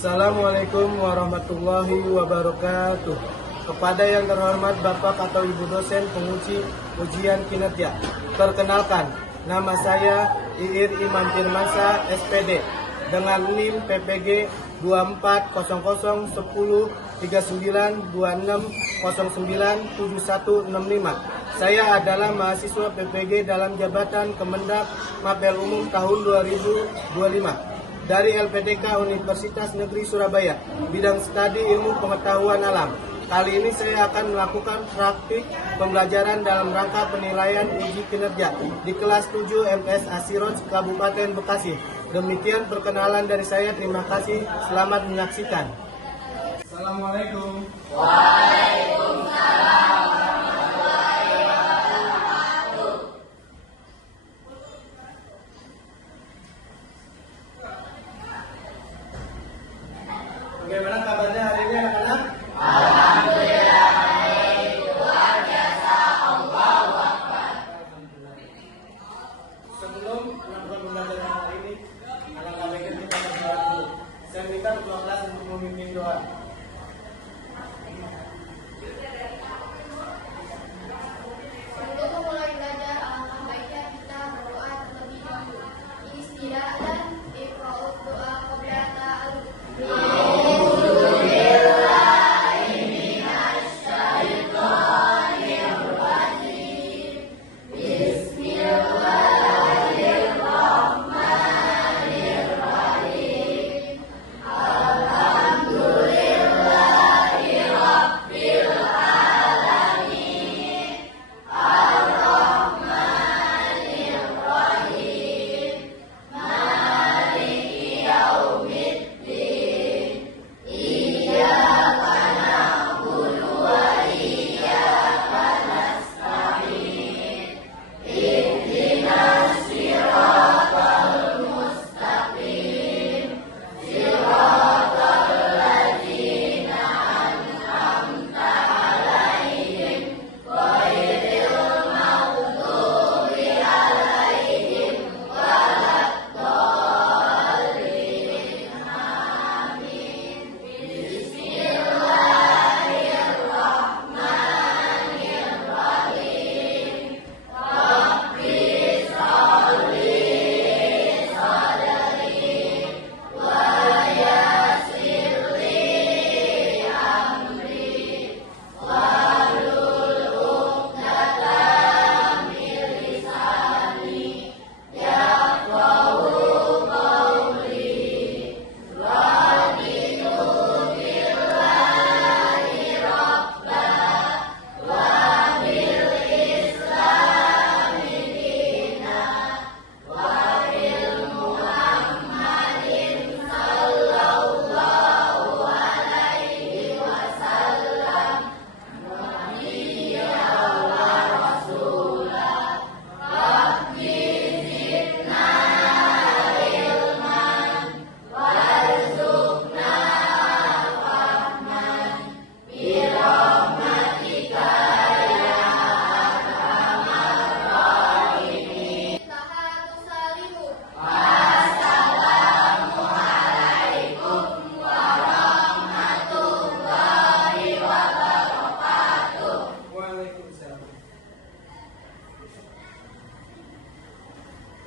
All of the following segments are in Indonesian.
Assalamualaikum warahmatullahi wabarakatuh. Kepada yang terhormat Bapak atau Ibu dosen penguji ujian kinerja, perkenalkan, nama saya Iir Iman Firmansyah, SPD, dengan NIM PPG 24003926097165. Saya adalah mahasiswa PPG dalam jabatan Kemendak Mapel Umum tahun 2025. Dari LPDK Universitas Negeri Surabaya, bidang studi ilmu pengetahuan alam. Kali ini saya akan melakukan praktik pembelajaran dalam rangka penilaian uji kinerja di kelas 7 MS Asiroj Kabupaten Bekasi. Demikian perkenalan dari saya, terima kasih, selamat menyaksikan. Assalamualaikum. Waalaikumsalam. Bagaimana kabarnya hari ini anak-anak? Alhamdulillah baik, luar biasa, Allahu Akbar. Sebelum melakukan pembelajaran hari ini, alangkah baiknya kita berdoa dulu. Saya minta ketua kelas untuk memimpin doa. Sebelum memulai belajar, alangkah baiknya kita berdoa terlebih dahulu. Istilah dan iqra'ud doa qabla ta'alluq.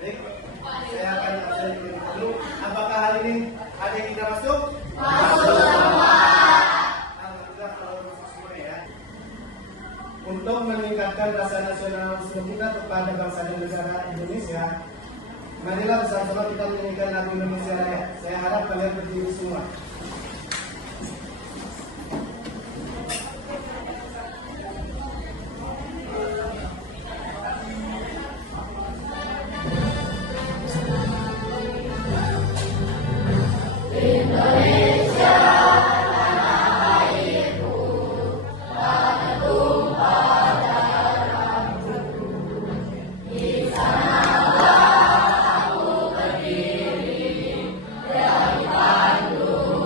Baik, saya akan absen dulu. Apakah hari ini ada yang tidak masuk? Masuk semua. Alhamdulillah kalau masuk semua ya. Untuk meningkatkan rasa nasionalisme kita kepada bangsa dan negara Indonesia, marilah bersama-sama kita menyanyikan lagu Indonesia Raya. Saya harap kalian berdiri semua. Dari Bandung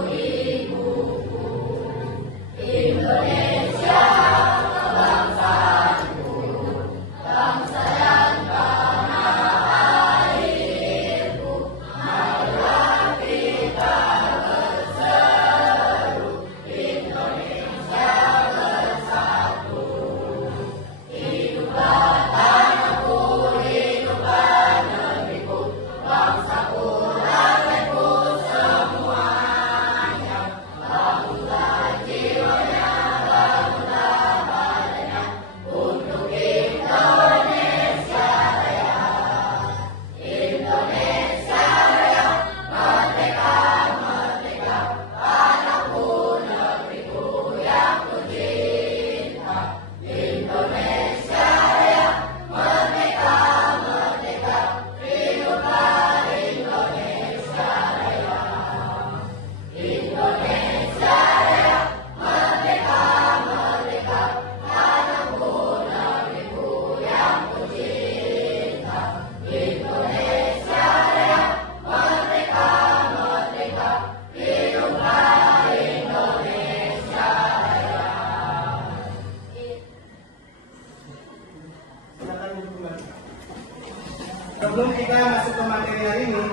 Sebelum kita masuk ke materi hari ini,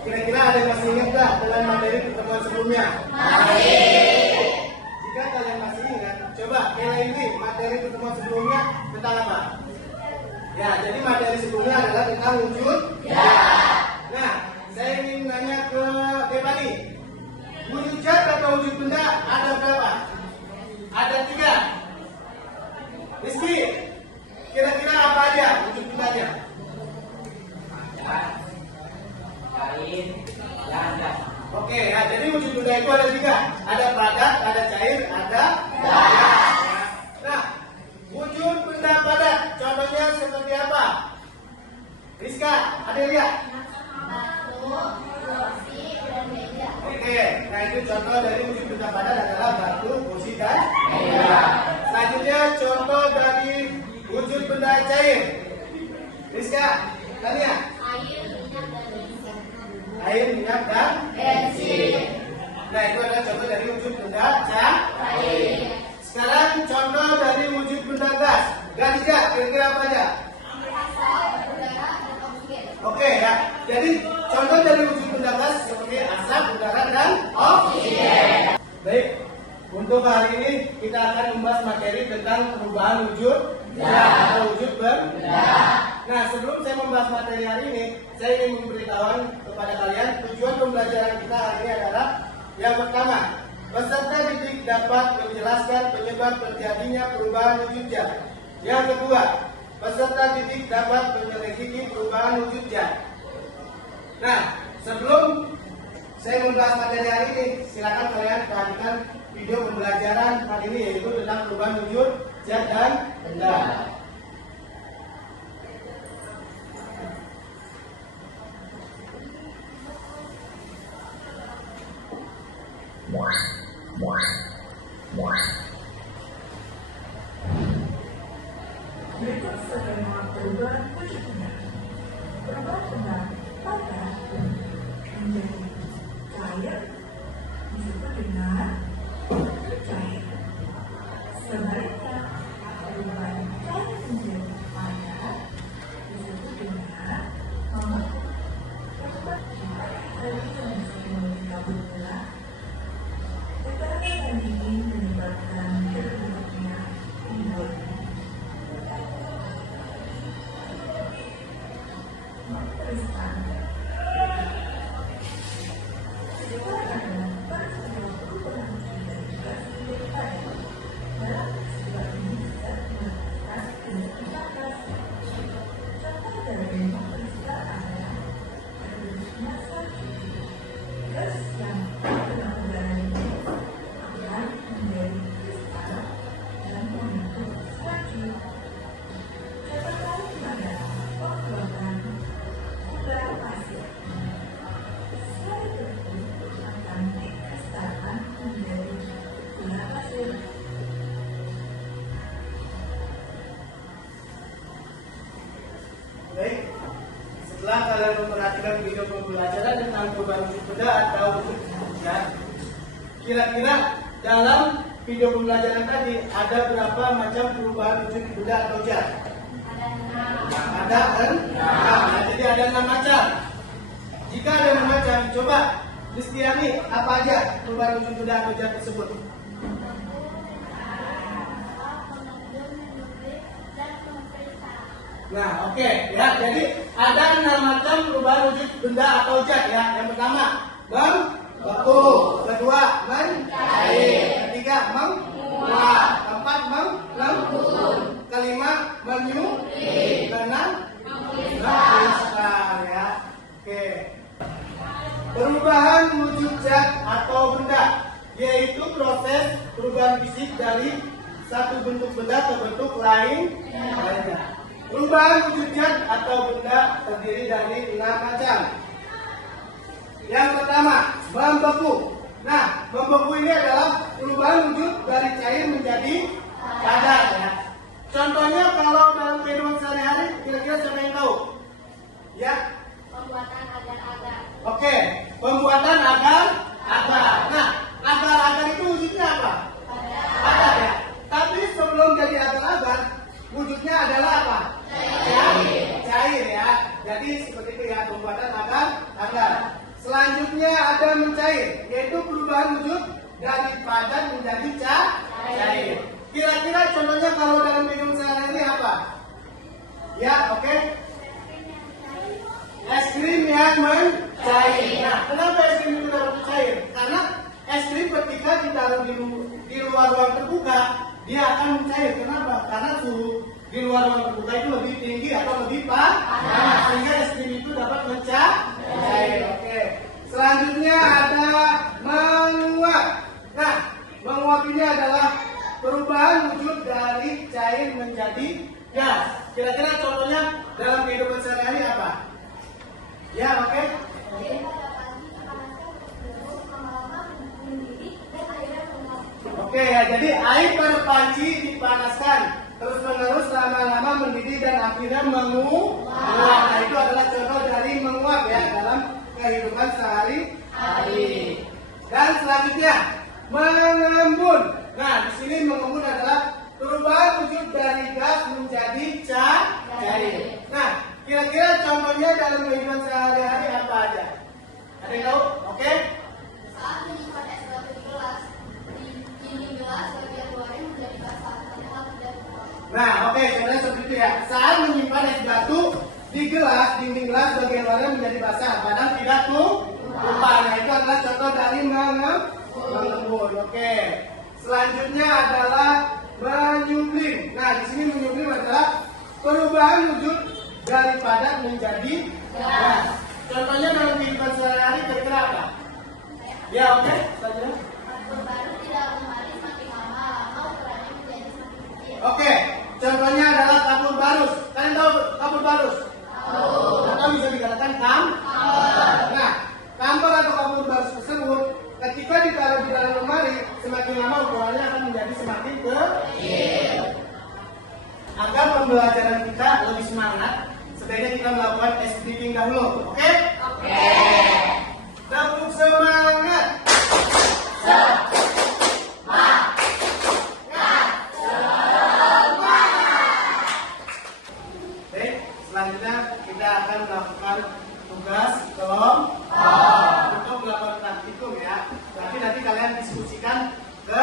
kira-kira ada yang masih ingat nggak dengan materi pertemuan sebelumnya? Jika kalian masih ingat, coba nilai ini materi pertemuan sebelumnya tentang apa? Ya, jadi materi sebelumnya adalah tentang wujud. Ya. Nah, saya ingin nanya ke Depani. Wujud zat atau wujud benda ada berapa? Ada 3. Rizky, kira-kira apa aja wujud bendanya? Kain, ganda. Oke, ya, jadi wujud benda itu ada 3. Ada padat, ada cair, ada gas. Nah, wujud benda padat, contohnya seperti apa? Rizka, ada lihat? Batu, kursi, dan meja. Oke, nah itu contoh dari wujud benda padat adalah batu, kursi, dan meja. Selanjutnya contoh dari wujud benda cair. Rizka, tanya. Air, minyak, dan bensin. Air, minyak, dan bensin. Nah, itu adalah contoh dari wujud benda cair. Sekarang contoh dari wujud benda gas. Gas 3, kira-kira apa aja? Asap, udara, dan oksigen. Oke ya, jadi contoh dari wujud benda gas seperti asap, udara, dan oksigen. Baik, untuk hari ini kita akan membahas materi tentang perubahan wujud atau wujud benda. Nah, sebelum saya membahas materi hari ini, saya ingin memberitahukan kepada kalian tujuan pembelajaran kita hari ini adalah yang pertama, peserta didik dapat menjelaskan penyebab terjadinya perubahan wujud zat. Yang kedua, peserta didik dapat menyelidiki perubahan wujud zat. Nah, sebelum saya membahas materi hari ini, silakan kalian perhatikan video pembelajaran hari ini, yaitu tentang perubahan wujud zat dan benda. Berikut skema perubahan wujud benda. Perubahan benda padat menjadi cair disebut dengan wujud cair. Sebaliknya, perubahan cair menjadi padat disebut dengan membentuk. Tadi yang disebut benda. Keterangan ini menyebabkan terbentuknya timbul. Baik, setelah kalian memperhatikan video pembelajaran tentang perubahan wujud benda atau wujud zat, kira-kira dalam video pembelajaran tadi ada berapa macam perubahan wujud benda atau zat? Ada 6. Nah, jadi ada 6 macam. Jika ada 6 macam, coba Listiani apa aja perubahan wujud benda atau zat tersebut? Nah, oke, ya. Jadi ada 6 macam perubahan wujud benda atau zat ya. Yang pertama, membeku. Kedua, mencair. Ketiga, menguap. Keempat, melembut. Kelima, menyusut. Keenam, mengkristal ya. Oke. Perubahan wujud zat atau benda yaitu proses perubahan fisik dari satu bentuk benda ke bentuk lainnya. Perubahan wujud zat atau benda terdiri dari 6 macam. Yang pertama, membeku. Nah, membeku ini adalah perubahan wujud dari cair menjadi padat ya. Contohnya kalau dalam kehidupan sehari-hari, kira-kira siapa yang tahu? Ya? Pembuatan agar-agar. Oke, pembuatan agar-agar. Nah, agar-agar itu wujudnya apa? Padat ya. Tapi sebelum jadi agar-agar, wujudnya adalah apa? Cair ya. Jadi ada mencair, yaitu perubahan wujud dari padat menjadi cair. Kira-kira contohnya kalau dalam kehidupan sehari-hari apa? Ya, oke. Es krim yang mencair. Nah, kenapa es krim itu dapat mencair? Karena es krim ketika ditaruh di luar ruang terbuka, dia akan mencair. Kenapa? Karena suhu di luar ruang terbuka itu lebih tinggi atau lebih panas, sehingga es krim itu dapat mencair. Oke. Selanjutnya ada menguap. Nah, menguap ini adalah perubahan wujud dari cair menjadi gas. Kira-kira contohnya dalam kehidupan sehari-hari apa? Ya, oke. Oke ya, jadi air pada panci dipanaskan terus menerus lama-lama mendidih dan akhirnya menguap. Nah, itu adalah contoh dari menguap ya dalam kehidupan sehari-hari. Dan selanjutnya mengembun. Nah, di sini mengembun adalah perubahan wujud dari gas menjadi cair. Nah, kira-kira contohnya dalam kehidupan sehari-hari apa aja? Ada yang tahu? Oke? Saat menyimpan es batu di gelas, dinding gelas bagian luarnya menjadi basah, padahal tidak kuat. Nah, oke, contohnya seperti itu ya. Saat menyimpan es batu di gelas, dinding gelas bagian luarnya menjadi basah, padahal tidak tumpah. Nah, itu adalah contoh dari mengembun. Oke. Selanjutnya adalah menyublim. Nah, di sini menyublim adalah perubahan wujud dari padat menjadi gas. Contohnya dalam kehidupan sehari-hari kira-kira apa? Ya, oke. Selanjutnya. Kapur baru tidak lemari semakin lama ukurannya menjadi semakin kecil. Oke, contohnya adalah kapur barus. Kalian tahu kapur barus? Atau bisa dikatakan kamper. Nah, kamper atau kapur barus tersebut ketika ditaruh di dalam lemari, semakin lama ukurannya akan menjadi semakin kecil. Agar pembelajaran kita lebih semangat, sebaiknya kita melakukan SDGing dahulu. Oke? Oke. Tepuk semangat. Baik, selanjutnya kita akan melakukan tugas kelompok untuk melakukan praktikum ya. Tapi nanti kalian diskusikan ke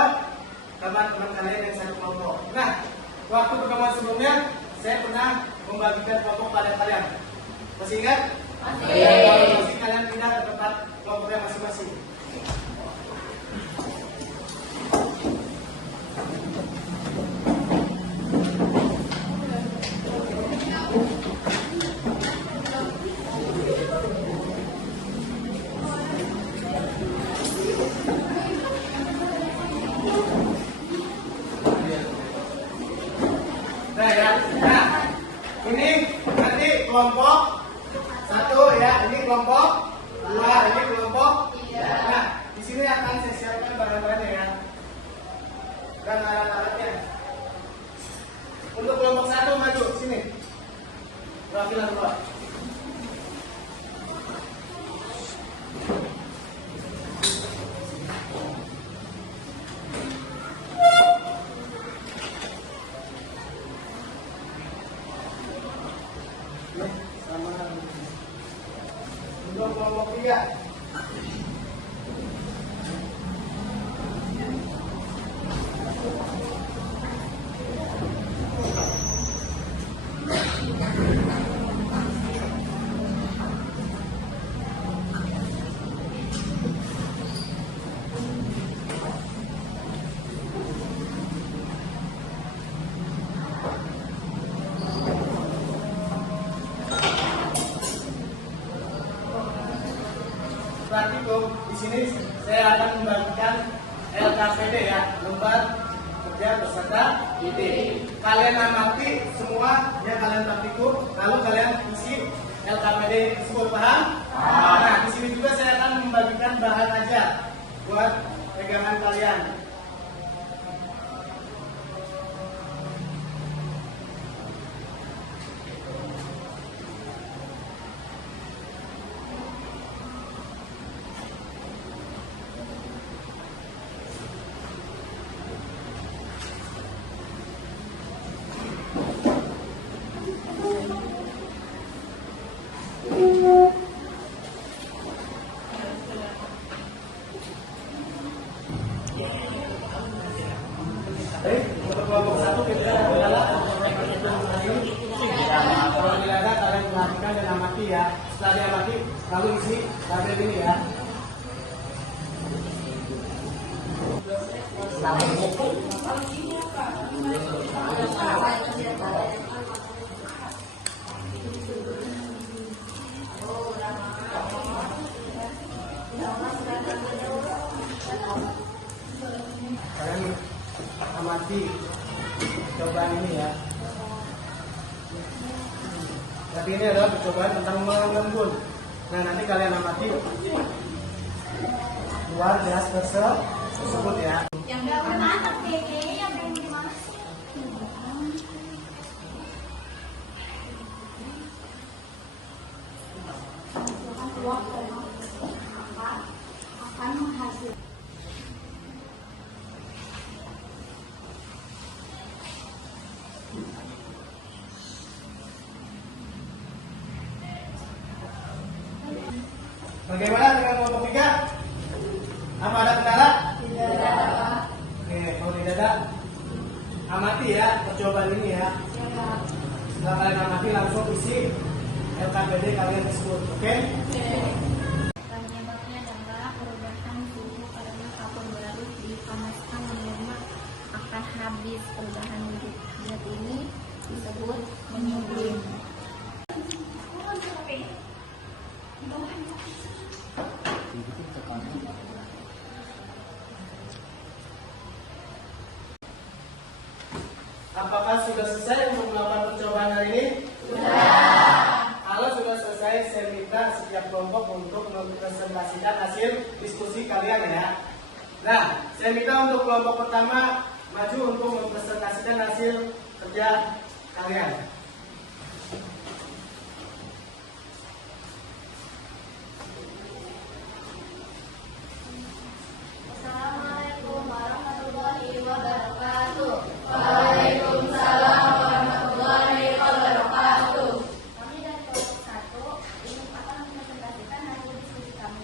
teman-teman kalian yang satu kelompok. Nah, waktu pertemuan sebelumnya saya pernah membagikan kelompok pada kalian. Masih ingat? Masih. Kalian pindah ke tempat kelompoknya masing-masing. Nah ya, nah ini nanti kelompok satu ya, ini kelompok dua, ini kelompok tiga. Nah, di sini akan saya siapkan bahan-bahannya ya dan alat-alatnya. Untuk kelompok satu maju sini, perwakilan dua. Untuk kelompok tiga. Praktikum di sini saya akan membagikan LKPD ya, lembar kerja peserta didik. Kalian amati semua yang kalian praktikum, lalu kalian isi LKPD tersebut, paham? Nah, di sini juga saya akan membagikan bahan ajar buat pegangan kalian. ya. Setelah diamati, lalu isi label ini ya. Kalian amati percobaan ini ya. Tapi ini adalah percobaan tentang mengembun. Nah, nanti kalian amati luar gelas tersebut ya. Yang nggak mana PG yang belum gimana sih? Akan menghasilkan. Bagaimana dengan kelompok 3? Apa ada kendala? Tidak ada. Oke, kalau tidak ada, amati ya percobaan ini ya. Setelah kalian amati, langsung isi LKPD kalian tersebut, oke? Penyebabnya adalah perubahan suhu karena kapur baru dipanaskan menerima akan habis. Perubahan zat ini disebut menyublim. Apakah sudah selesai untuk melakukan percobaan hari ini? Sudah. Kalau sudah selesai, saya minta setiap kelompok untuk mempresentasikan hasil diskusi kalian ya. Nah, saya minta untuk kelompok pertama maju untuk mempresentasikan hasil kerja kalian. Assalamualaikum warahmatullahi wabarakatuh. Waalaikumsalam warahmatullahi wabarakatuh. Kami dari kelompok 1 ingin akan mempresentasikan hasil diskusi kami.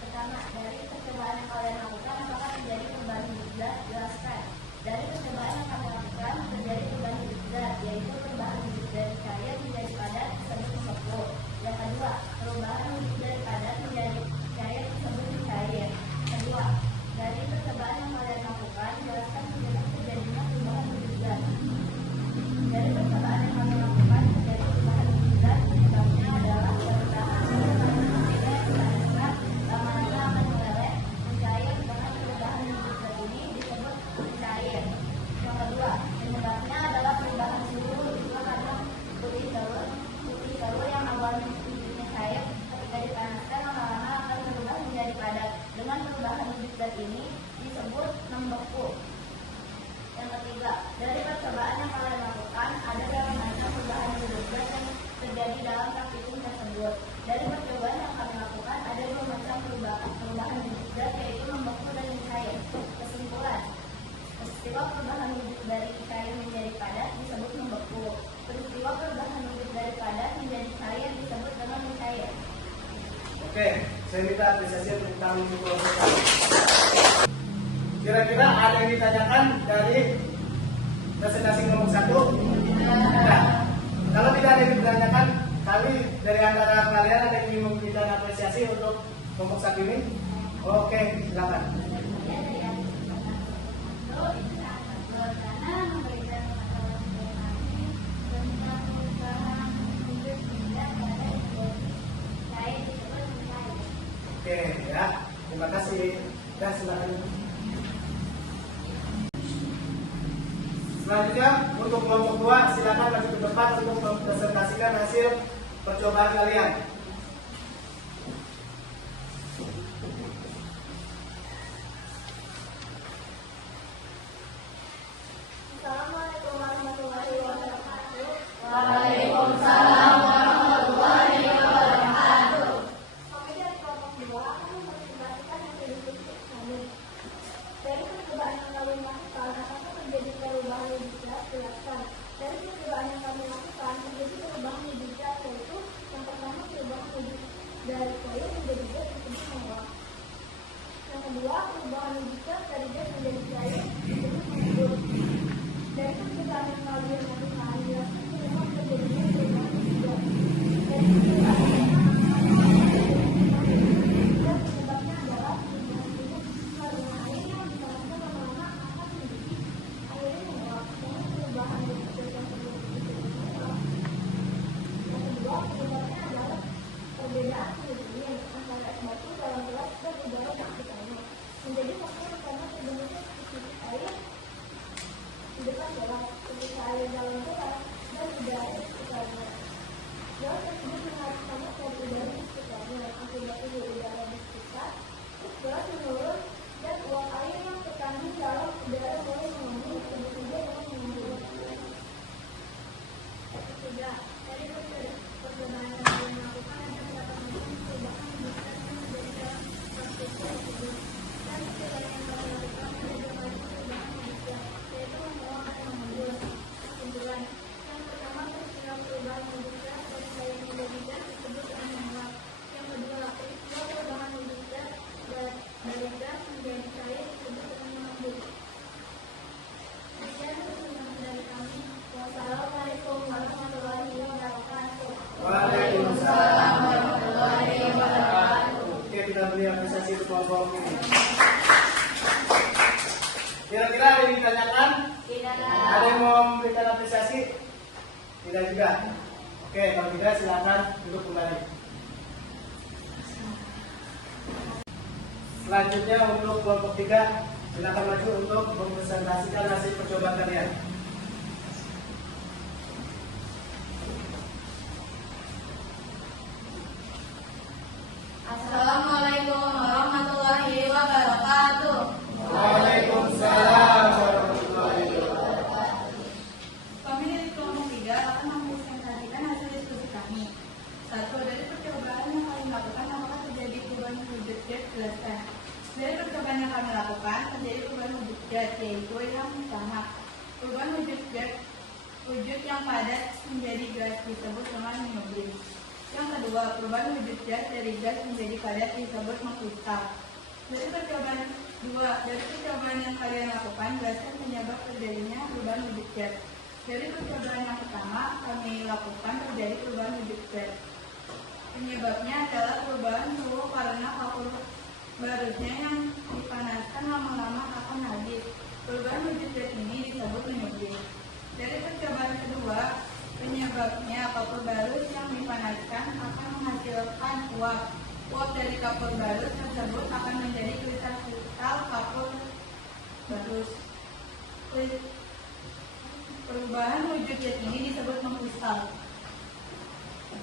Pertama, dari percobaan yang kalian lakukan, apakah terjadi perubahan hidup zat? Jelaskan. Dari percobaan yang kami lakukan, terjadi perubahan hidup zat, yaitu perubahan hidup dari cair menjadi padat disebut membeku. Yang kedua, perubahan hidup dari padat menjadi cair disebut cair. Kedua, dari percobaan yang kalian lakukan, jelaskan penyebab terjadinya perubahan hidup zat. Dari percobaan yang kami lakukan, terjadi perubahan hidup zat, penyebabnya adalah perubahan lama-lama akan meleleh, mencair. Dengan perubahan hidup zat ini disebut mencair. Yang kedua, penyebabnya adalah perubahan suhu juga karena putih telur yang awalnya hidupnya cair ketika dipanaskan lama-lama akan berubah menjadi padat. Dengan perubahan hidup zat ini disebut membeku. Yang ketiga, dari percobaan yang kalian lakukan, ada berapa macam perubahan hidup zat yang terjadi dalam praktikum tersebut. Dari percobaan yang kami lakukan, ada 2 macam perubahan hidup zat, yaitu membeku dan mencair. Kesimpulan, peristiwa perubahan hidup dari cair menjadi padat disebut membeku. Peristiwa perubahan hidup dari padat menjadi cair disebut dengan mencair. Oke, saya minta apresiasi tentang kelompok 1. Kira-kira ada yang ditanyakan dari presentasi kelompok 1? Tidak. Kalau tidak ada yang ditanyakan, kali dari antara kalian ada yang ingin memberikan apresiasi untuk kelompok 1 ini? Oke, silakan. Oke, ya. Terima kasih. Dan silakan. Selanjutnya, untuk kelompok 2, silakan maju ke depan untuk mempresentasikan hasil percobaan kalian. Assalamualaikum warahmatullahi wabarakatuh. Waalaikumsalam warahmatullahi wabarakatuh. Kami dari kelompok 2 akan mempresentasikan hasil diskusi kami. Dari percobaan yang kami lakukan, apakah terjadi perubahan hidup zat? Jelaskan. Dari percobaan yang kami lakukan, terjadi perubahan hidup zat, yaitu yang pertama perubahan dari sekitarnya. Akibat suhu udara di sekitar gelas menurun dan uap air yang terkandung dalam udara mulai mengandung begitu juga dengan mengandung. Ketiga, dari percobaan yang dilakukan ada beberapa macam perubahan bisa menjadi dalam praktik tersebut. Dan percobaan yang kami lakukan ada dua macam perubahan manusia, yaitu membuang dan mengambil. Kesimpulan, yang pertama peristiwa perubahan wujud gas dari cair menjadi gas disebut dengan menguap. Yang kedua, peristiwa perubahan wujud gas dari gas menjadi cair disebut dengan mengandung. Sekian pertemuan dari kami. Wassalamualaikum warahmatullahi wabarakatuh. Waalaikumsalam warahmatullahi wabarakatuh. Oke, kita beri apresiasi untuk kelompok ini. Kira-kira ada yang ditanyakan? Tidak. Ada yang mau memberikan apresiasi? Tidak juga. Oke, kalau tidak silakan duduk kembali. Selanjutnya untuk kelompok 3, silakan maju untuk mempresentasikan hasil percobaan kalian. Assalamualaikum warahmatullahi wabarakatuh. Waalaikumsalam warahmatullahi wabarakatuh. Kami dari kelompok 3 akan mempresentasikan hasil diskusi kami. 1. Dari percobaan yang kami lakukan, apakah terjadi perubahan wujud gas? Jelaskan. Dari percobaan yang kami lakukan, terjadi perubahan wujud gas, yaitu yang pertama, perubahan wujud gas, wujud yang padat menjadi gas disebut dengan menublim. Yang kedua, perubahan wujud gas dari gas menjadi padat disebut mengkristal. Dari percobaan yang kalian lakukan, jelaskan penyebab terjadinya perubahan wujud gas. Dari percobaan yang pertama, kami lakukan terjadi perubahan wujud gas. Penyebabnya adalah perubahan suhu karena kapur barutnya yang dipanaskan lama-lama akan habis. Perubahan wujud gas ini disebut menublim. Dari percobaan kedua, penyebabnya kapur barut yang dipanaskan akan menghasilkan uap. Uap dari kapur barut tersebut akan menjadi kristal kapur barut. Perubahan wujud gas ini disebut mengkristal.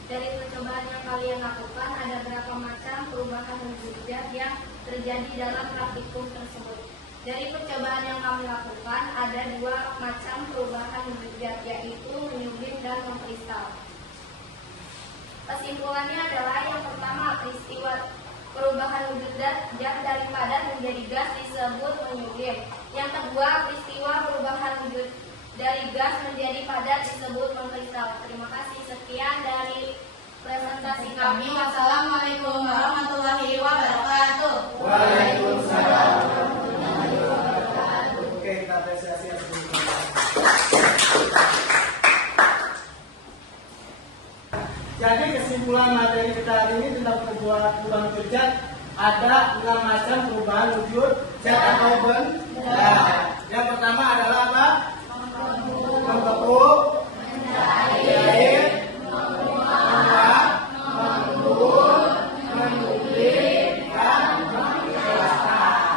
Dari percobaan yang kalian lakukan, ada berapa macam perubahan wujud gas yang terjadi dalam praktikum tersebut? Dari percobaan yang kami lakukan, ada 2 macam perubahan wujud gas, yaitu menublim dan mengkristal. Kesimpulannya adalah yang pertama, peristiwa perubahan wujud gas dari padat menjadi gas disebut menublim. Yang kedua, peristiwa perubahan wujud dari gas menjadi padat disebut mengkristal. Terima kasih. Sekian dari presentasi kami. Wassalamualaikum warahmatullahi wabarakatuh. Waalaikumsalam warahmatullahi wabarakatuh. Oke, kita apresiasi yang sebelumnya. Jadi kesimpulan materi kita hari ini tentang perubahan wujud zat, ada 6 macam perubahan wujud zat atau benda. Yang pertama adalah apa? Mengkepuk, mencair, menguap, mengembun, menublim, dan mengkristal.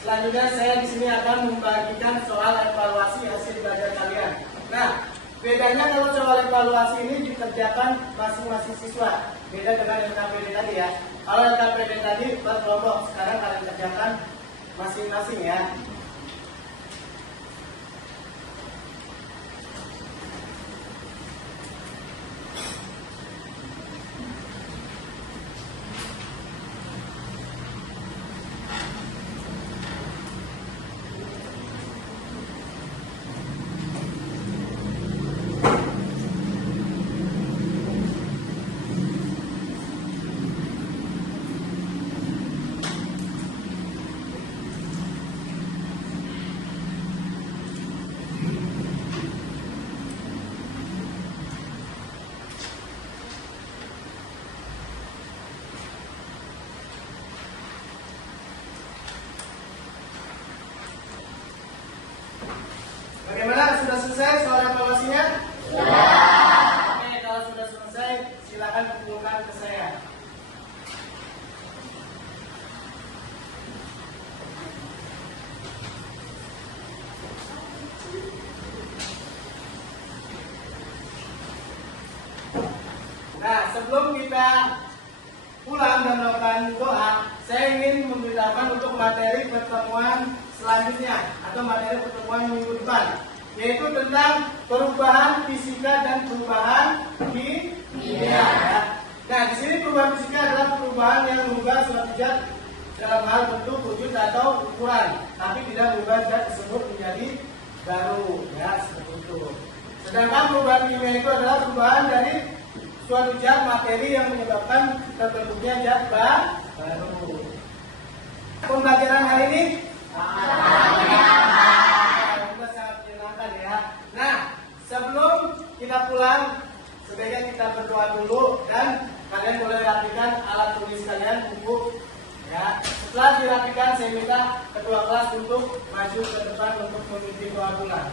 Selanjutnya saya di sini akan membagikan soal evaluasi hasil belajar kalian. Nah, bedanya kalau soal evaluasi ini dikerjakan masing-masing siswa. Beda dengan LKPD tadi ya. Kalau LKPD tadi berkelompok, sekarang kalian kerjakan masing-masing ya. Bagaimana? Sudah selesai soal evaluasinya? Sudah. Oke, kalau sudah selesai, silakan kumpulkan ke saya. Nah, sebelum kita pulang dan melakukan doa, saya ingin memberitahukan untuk materi pertemuan selanjutnya atau materi pertemuan minggu depan, yaitu tentang perubahan fisika dan perubahan kimia. Ya. Nah, di sini perubahan fisika adalah perubahan yang mengubah suatu zat dalam hal bentuk, wujud atau ukuran, tapi tidak mengubah zat tersebut menjadi baru, ya seperti itu. Sedangkan perubahan kimia itu adalah perubahan dari suatu zat materi yang menyebabkan terbentuknya zat baru. Pembelajaran hari ini kita sangat menyenangkan ya. Nah, sebelum kita pulang, sebaiknya kita berdoa dulu dan kalian boleh rapikan alat tulis kalian, buku. Ya, setelah dirapikan saya minta ketua kelas untuk maju ke depan untuk memimpin doa pulang.